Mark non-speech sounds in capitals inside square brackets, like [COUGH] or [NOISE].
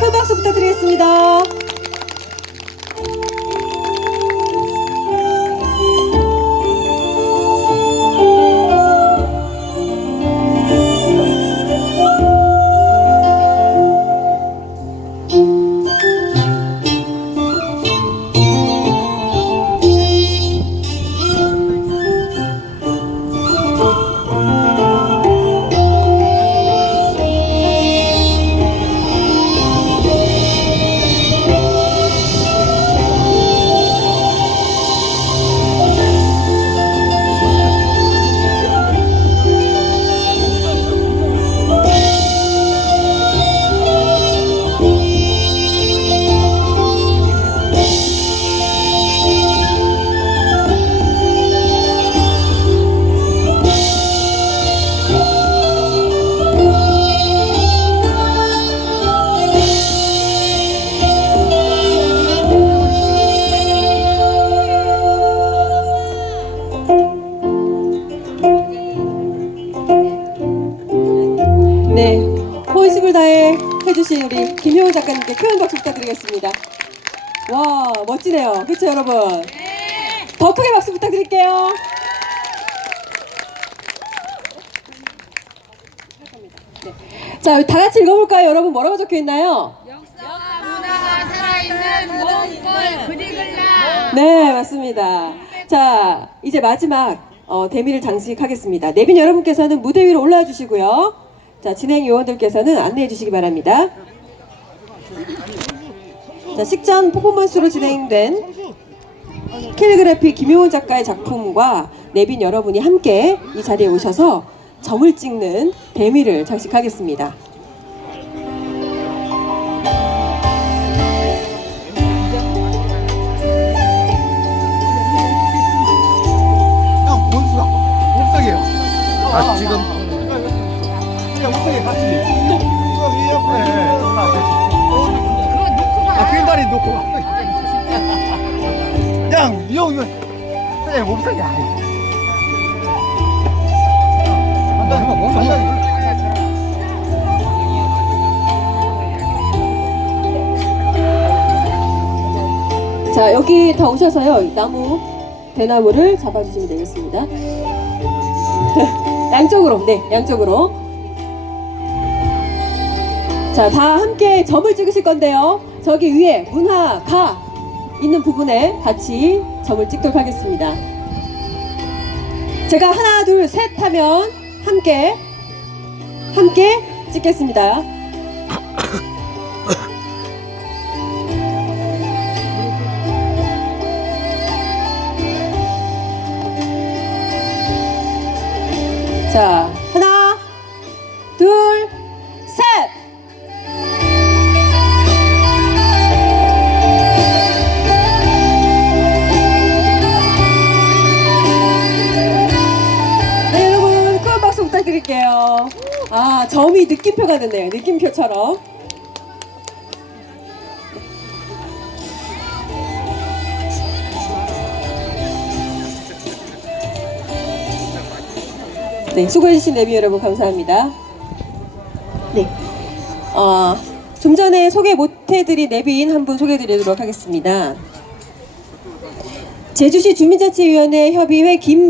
큰 박수 부탁드리겠습니다. 우리 김효우 작가님께 큰 박수 부탁드리겠습니다. 와 멋지네요. 그렇죠 여러분? 더 크게 박수 부탁드릴게요. 네. 자, 다 같이 읽어볼까요? 여러분 뭐라고 적혀 있나요? 문화가 살아있는 몽골 그리글라 네, 맞습니다. 자, 이제 마지막 어, 대미를 장식하겠습니다. 내빈 여러분께서는 무대 위로 올라와 주시고요. 자, 진행 요원들께서는 안내해 주시기 바랍니다. 자, 식전 퍼포먼스로 진행된 캘리그래피 김효은 작가의 작품과 내빈 여러분이 함께 이 자리에 오셔서 점을 찍는 대미를 장식하겠습니다. 아 빈다리 놓고. 형, 형 이거 그냥 옥석이야. 한단 한단. 자, 여기 다 오셔서요. 이 나무, 대나무를 잡아주시면 되겠습니다. [LAUGHS] 양쪽으로, 네, 양쪽으로. 자, 다 함께 점을 찍으실 건데요. 저기 위에 문화, 가 있는 부분에 같이 점을 찍도록 하겠습니다. 제가 하나, 둘, 셋 하면 함께, 함께 찍겠습니다. [COUGHS] 자, 부탁드릴게요. 아, 점이 느낌표가 됐네요. 느낌표처럼. 네, 수고해주신 내비 여러분 감사합니다. 네, 어, 좀 전에 소개 못해드린 내비인 한 분 소개해드리도록 하겠습니다. 제주시 주민자치위원회 협의회 김